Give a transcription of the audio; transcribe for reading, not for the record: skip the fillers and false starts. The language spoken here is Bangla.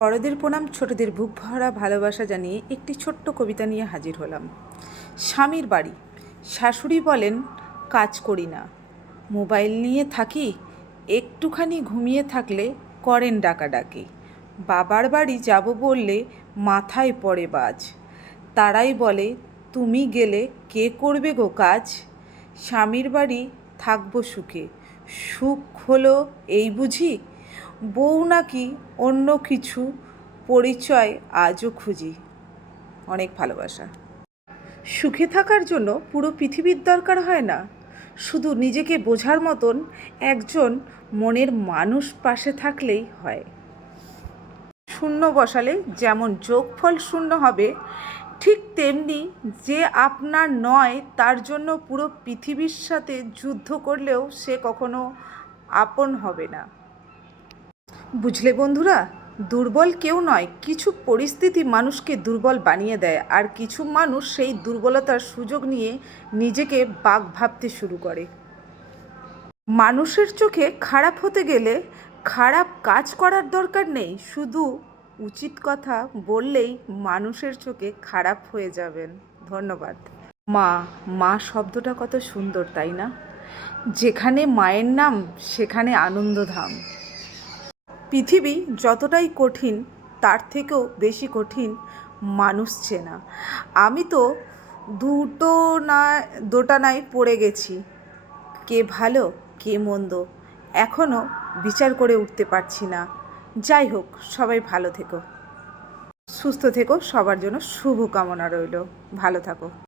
বড়দের প্রণাম, ছোটদের বুক ভরা ভালোবাসা জানিয়ে একটি ছোট্ট কবিতা নিয়ে হাজির হলাম। স্বামীর বাড়ি। শাশুড়ি বলেন, কাজ করি না, মোবাইল নিয়ে থাকি, একটুখানি ঘুমিয়ে থাকলে করেন ডাকাডাকি। বাবার বাড়ি যাব বললে মাথায় পড়ে বাজ, তারাই বলে তুমি গেলে কে করবে গো কাজ। স্বামীর বাড়ি থাকবো সুখে, সুখ হলো এই বুঝি, বউ নাকি অন্য কিছু, পরিচয় আজও খুঁজি। অনেক ভালোবাসা। সুখে থাকার জন্য পুরো পৃথিবীর দরকার হয় না, শুধু নিজেকে বোঝার মতন একজন মনের মানুষ পাশে থাকলেই হয়। শূন্য বসালে যেমন যোগফল শূন্য হবে, ঠিক তেমনি যে আপনার নয় তার জন্য পুরো পৃথিবীর সাথে যুদ্ধ করলেও সে কখনো আপন হবে না। বুঝলে বন্ধুরা, দুর্বল কেউ নয়, কিছু পরিস্থিতি মানুষকে দুর্বল বানিয়ে দেয়, আর কিছু মানুষ সেই দুর্বলতার সুযোগ নিয়ে নিজেকে বাঘ ভাবতে শুরু করে। মানুষের চোখে খারাপ হতে গেলে খারাপ কাজ করার দরকার নেই, শুধু উচিত কথা বললেই মানুষের চোখে খারাপ হয়ে যাবেন। ধন্যবাদ। মা, মা শব্দটা কত সুন্দর, তাই না? যেখানে মায়ের নাম সেখানে আনন্দধাম। পৃথিবী যতটাই কঠিন তার থেকেও বেশি কঠিন মানুষ চেনা। আমি তো দোটানায় পড়ে গেছি, কে ভালো কে মন্দ এখনও বিচার করে উঠতে পারছি না। যাই হোক, সবাই ভালো থেকো, সুস্থ থেকো, সবার জন্য শুভকামনা রইল। ভালো থাকো।